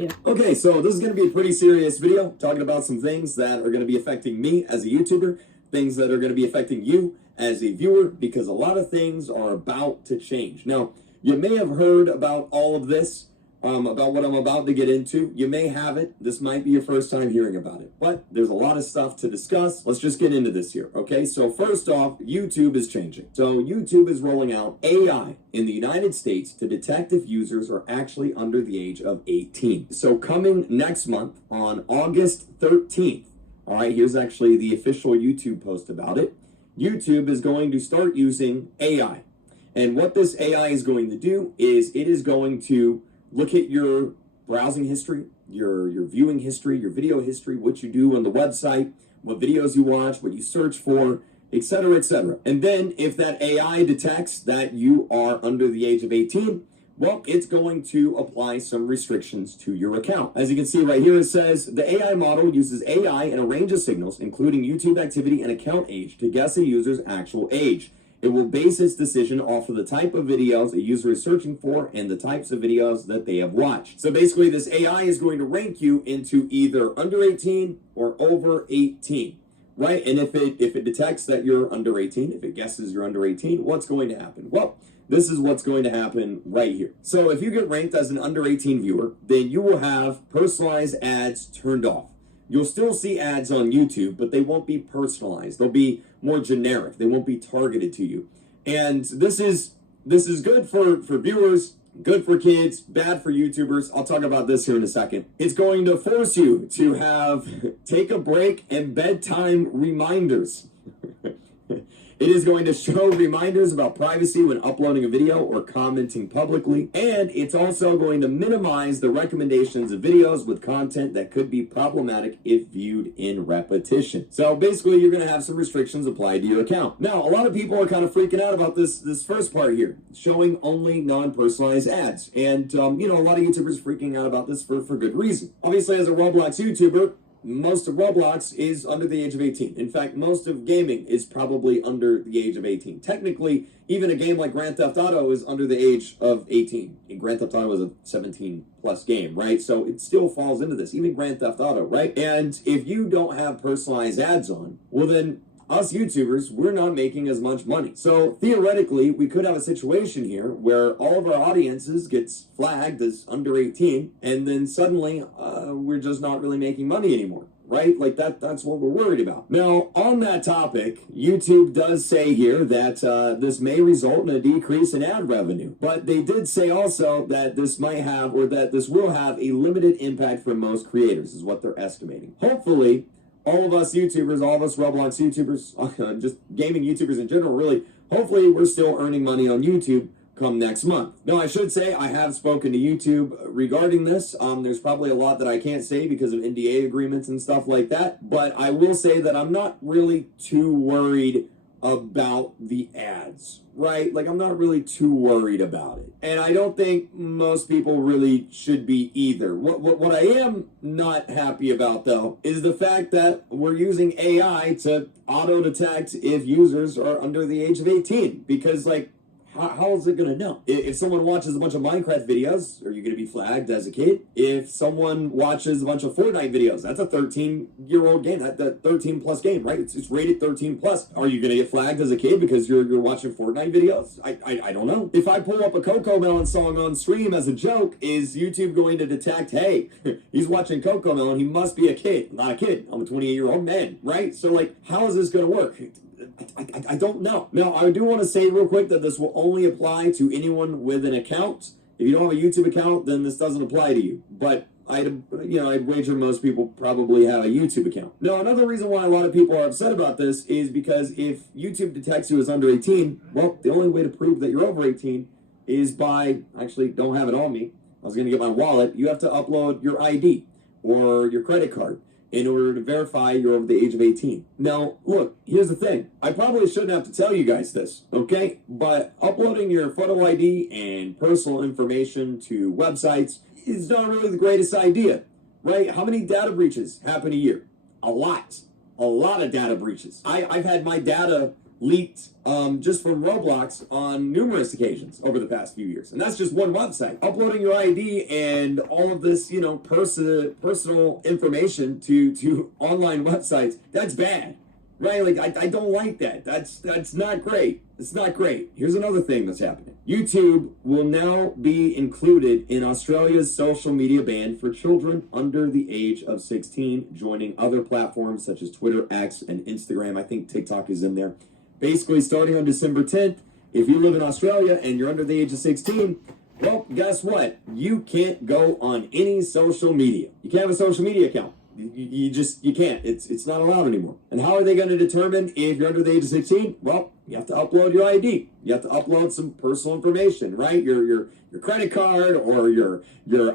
Okay, so this is going to be a pretty serious video talking about some things that are going to be affecting me as a YouTuber, things that are going to be affecting you as a viewer, because a lot of things are about to change. Now, you may have heard about all of this, about what I'm about to get into. You may haven't. This might be your first time hearing about it, but there's a lot of stuff to discuss. Let's just get into this here, okay? So first off, YouTube is changing. So YouTube is rolling out AI in the United States to detect if users are actually under the age of 18. So coming next month on August 13th, all right, here's actually the official YouTube post about it. YouTube is going to start using AI. And what this AI is going to do is it is going to look at your browsing history, your viewing history, your video history, what you do on the website, what videos you watch, what you search for, etc., etc. And then if that AI detects that you are under the age of 18, well, it's going to apply some restrictions to your account. As you can see right here, it says the AI model uses AI and a range of signals, including YouTube activity and account age, to guess a user's actual age. It will base its decision off of the type of videos a user is searching for and the types of videos that they have watched. So basically, this AI is going to rank you into either under 18 or over 18, right? And if it detects that you're under 18, if it guesses you're under 18, what's going to happen? Well, this is what's going to happen right here. So if you get ranked as an under 18 viewer, then you will have personalized ads turned off. You'll still see ads on YouTube, but they won't be personalized. They'll be more generic. They won't be targeted to you. And this is good for viewers, good for kids, bad for YouTubers. I'll talk about this here in a second. It's going to force you to have take a break and bedtime reminders. It is going to show reminders about privacy when uploading a video or commenting publicly. And it's also going to minimize the recommendations of videos with content that could be problematic if viewed in repetition. So basically, you're going to have some restrictions applied to your account. Now, a lot of people are kind of freaking out about this first part here, showing only non-personalized ads. And, a lot of YouTubers freaking out about this for good reason. Obviously, as a Roblox YouTuber, most of Roblox is under the age of 18. In fact, most of gaming is probably under the age of 18. Technically, even a game like Grand Theft Auto is under the age of 18. And Grand Theft Auto is a 17 plus game, right? So it still falls into this, even Grand Theft Auto, right? And if you don't have personalized ads on, well then, us YouTubers, we're not making as much money. So theoretically, we could have a situation here where all of our audiences gets flagged as under 18, and then suddenly we're just not really making money anymore, right? Like that's what we're worried about. Now, on that topic, YouTube does say here that this may result in a decrease in ad revenue, but they did say also that this might have, or that this will have a limited impact for most creators, is what they're estimating. Hopefully, all of us YouTubers, all of us Roblox YouTubers, just gaming YouTubers in general, really, hopefully we're still earning money on YouTube come next month. Now, I should say I have spoken to YouTube regarding this. There's probably a lot that I can't say because of NDA agreements and stuff like that, but I will say that I'm not really too worried about the ads, right? Like, I'm not really too worried about it. And I don't think most people really should be either. What I am not happy about, though, is the fact that we're using AI to auto-detect if users are under the age of 18. Because, like, how is it going to know? If someone watches a bunch of Minecraft videos, are you going to be flagged as a kid? If someone watches a bunch of Fortnite videos, that's a 13-year-old game. That's a 13-plus game, right? It's rated 13-plus. Are you going to get flagged as a kid because you're watching Fortnite videos? I don't know. If I pull up a CoComelon song on stream as a joke, is YouTube going to detect, hey, he's watching CoComelon, he must be a kid. I'm not a kid. I'm a 28-year-old man, right? So, like, how is this going to work? I don't know. Now, I do want to say real quick that this will only apply to anyone with an account. If you don't have a YouTube account, then this doesn't apply to you. But I'd wager most people probably have a YouTube account. Now, another reason why a lot of people are upset about this is because if YouTube detects you as under 18, well, the only way to prove that you're over 18 is by, actually, don't have it on me. I was going to get my wallet. You have to upload your ID or your credit card in order to verify you're over the age of 18. Now, look, here's the thing. I probably shouldn't have to tell you guys this, okay? But uploading your photo ID and personal information to websites is not really the greatest idea, right? How many data breaches happen a year? A lot of data breaches. I've had my data leaked just from Roblox on numerous occasions over the past few years. And that's just one website. Uploading your ID and all of this, personal information to online websites, that's bad. Right? Like, I don't like that. That's not great. It's not great. Here's another thing that's happening. YouTube will now be included in Australia's social media ban for children under the age of 16, joining other platforms such as Twitter, X, and Instagram. I think TikTok is in there. Basically, starting on December 10th, if you live in Australia and you're under the age of 16, well, guess what? You can't go on any social media. You can't have a social media account. You can't. It's not allowed anymore. And how are they going to determine if you're under the age of 16? Well, you have to upload your ID. You have to upload some personal information, right? Your credit card or your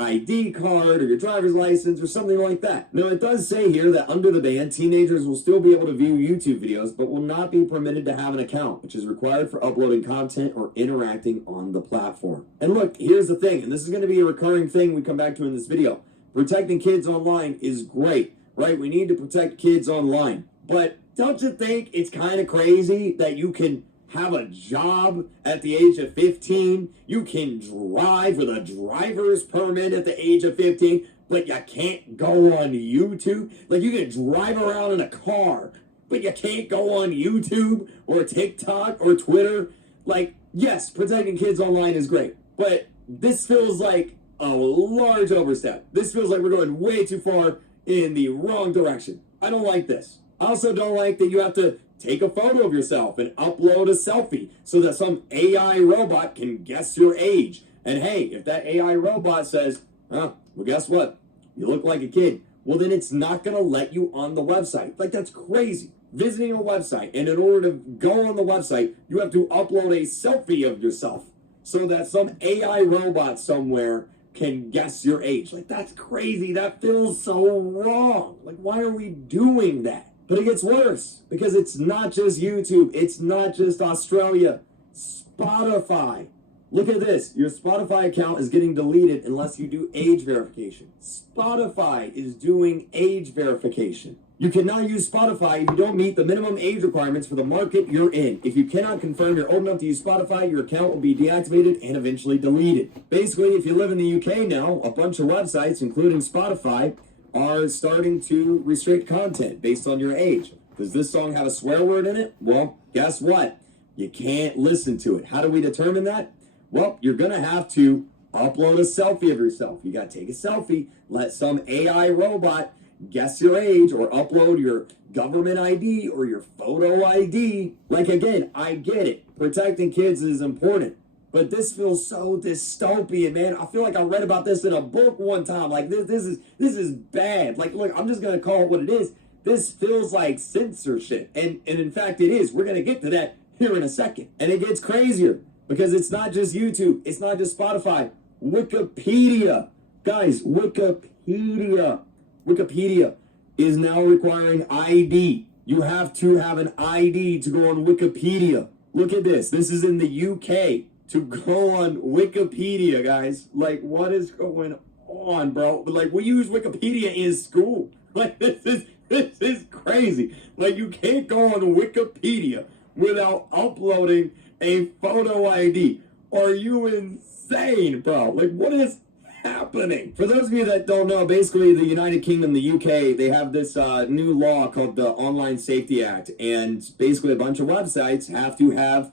ID card or your driver's license or something like that. Now, it does say here that under the ban, teenagers will still be able to view YouTube videos, but will not be permitted to have an account, which is required for uploading content or interacting on the platform. And look, here's the thing, and this is going to be a recurring thing we come back to in this video. Protecting kids online is great, right? We need to protect kids online. But don't you think it's kind of crazy that you can have a job at the age of 15? You can drive with a driver's permit at the age of 15, but you can't go on YouTube? Like, you can drive around in a car, but you can't go on YouTube or TikTok or Twitter? Like, yes, protecting kids online is great, but this feels like a large overstep. This feels like we're going way too far in the wrong direction. I don't like this. I also don't like that you have to take a photo of yourself and upload a selfie so that some AI robot can guess your age. And hey, if that AI robot says, well, guess what? You look like a kid. Well, then it's not going to let you on the website. Like, that's crazy. Visiting a website, and in order to go on the website, you have to upload a selfie of yourself so that some AI robot somewhere can guess your age. Like, that's crazy. That feels so wrong. Like, why are we doing that? But it gets worse because it's not just YouTube. It's not just Australia. Spotify. Look at this. Your Spotify account is getting deleted unless you do age verification. Spotify is doing age verification. You cannot use Spotify if you don't meet the minimum age requirements for the market you're in. If you cannot confirm you're old enough to use Spotify, your account will be deactivated and eventually deleted. Basically, if you live in the UK now, a bunch of websites, including Spotify, are starting to restrict content based on your age. Does this song have a swear word in it? Well, guess what? You can't listen to it. How do we determine that? Well, you're going to have to upload a selfie of yourself. You got to take a selfie, let some AI robot guess your age, or upload your government ID or your photo ID. Like, again, I get it. Protecting kids is important. But this feels so dystopian, man. I feel like I read about this in a book one time. Like, this is bad. Like, look, I'm just going to call it what it is. This feels like censorship. And in fact, it is. We're going to get to that here in a second. And it gets crazier because it's not just YouTube. It's not just Spotify. Wikipedia. Guys, Wikipedia is now requiring ID. You have to have an ID to go on Wikipedia. Look at this. This is in the UK. To go on Wikipedia, guys. Like, what is going on, bro? Like, we use Wikipedia in school. Like, this is crazy. Like, you can't go on Wikipedia without uploading a photo ID. Are you insane, bro? Like, what is happening? For those of you that don't know, basically the United Kingdom, the UK, they have this new law called the Online Safety Act, and basically a bunch of websites have to have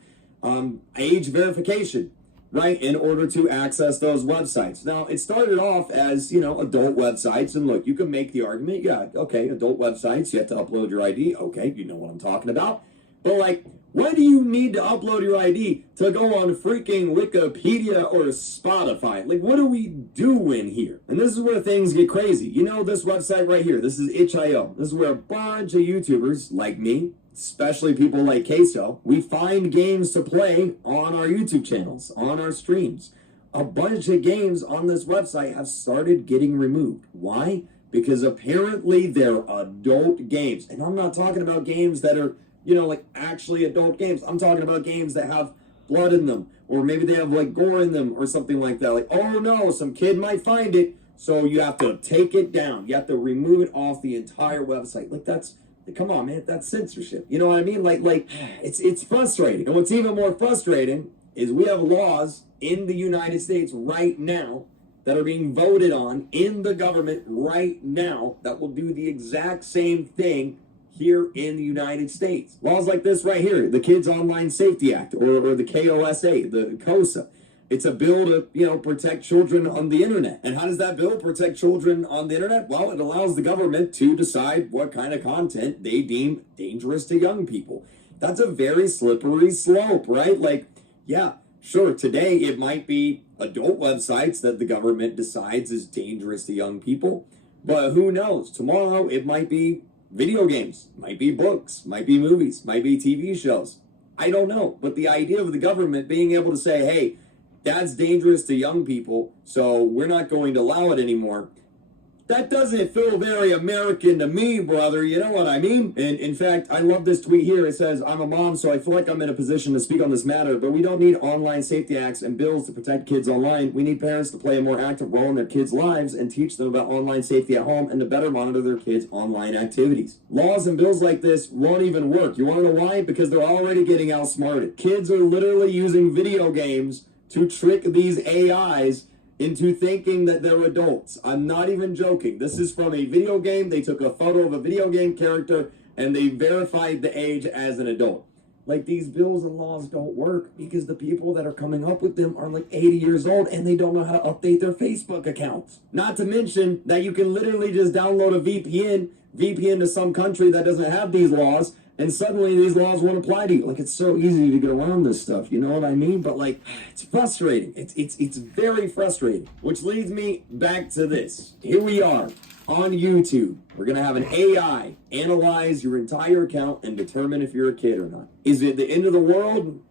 age verification, right, in order to access those websites. Now, it started off as, adult websites, and look, you can make the argument, yeah, okay, adult websites, you have to upload your ID, okay, you know what I'm talking about, but like, why do you need to upload your ID to go on freaking Wikipedia or Spotify? Like, what are we doing here? And this is where things get crazy. You know, this website right here, this is itch.io. This is where a bunch of YouTubers like me, especially people like Queso, we find games to play on our YouTube channels, on our streams. A bunch of games on this website have started getting removed. Why? Because apparently they're adult games. And I'm not talking about games that are, like actually adult games. I'm talking about games that have blood in them, or maybe they have like gore in them or something like that. Like, oh no, some kid might find it, so you have to take it down. You have to remove it off the entire website. Like, that's Like, come on, man, that's censorship. You know what I mean? Like it's frustrating. And what's even more frustrating is we have laws in the United States right now that are being voted on in the government right now that will do the exact same thing here in the United States. Laws like this right here, the Kids Online Safety Act, or the KOSA, the KOSA. It's a bill to, protect children on the internet. And how does that bill protect children on the internet? Well, it allows the government to decide what kind of content they deem dangerous to young people. That's a very slippery slope, right? Like, yeah, sure, today it might be adult websites that the government decides is dangerous to young people, but who knows? Tomorrow it might be video games, might be books, might be movies, might be TV shows. I don't know. But the idea of the government being able to say, hey, that's dangerous to young people, so we're not going to allow it anymore. That doesn't feel very American to me, brother. You know what I mean? And in fact, I love this tweet here. It says, I'm a mom, so I feel like I'm in a position to speak on this matter, but we don't need online safety acts and bills to protect kids online. We need parents to play a more active role in their kids' lives and teach them about online safety at home and to better monitor their kids' online activities. Laws and bills like this won't even work. You want to know why? Because they're already getting outsmarted. Kids are literally using video games to trick these AIs into thinking that they're adults. I'm not even joking. This is from a video game. They took a photo of a video game character and they verified the age as an adult. Like, these bills and laws don't work because the people that are coming up with them are like 80 years old and they don't know how to update their Facebook accounts. Not to mention that you can literally just download a VPN to some country that doesn't have these laws, and suddenly these laws won't apply to you. Like, it's so easy to get around this stuff, you know what I mean? But like, it's frustrating. It's very frustrating. Which leads me back to this. Here we are on YouTube. We're gonna have an AI analyze your entire account and determine if you're a kid or not. Is it the end of the world?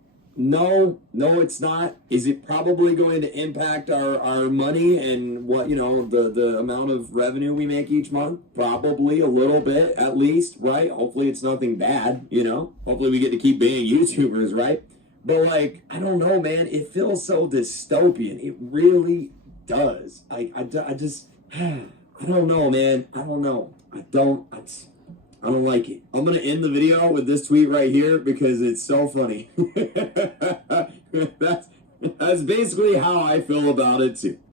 No, it's not. Is it probably going to impact our money and what, the amount of revenue we make each month? Probably a little bit, at least, right? Hopefully it's nothing bad, Hopefully we get to keep being YouTubers, right? But like, I don't know, man. It feels so dystopian. It really does. I just, I don't know, man. I don't know. I don't like it. I'm going to end the video with this tweet right here because it's so funny. That's basically how I feel about it too.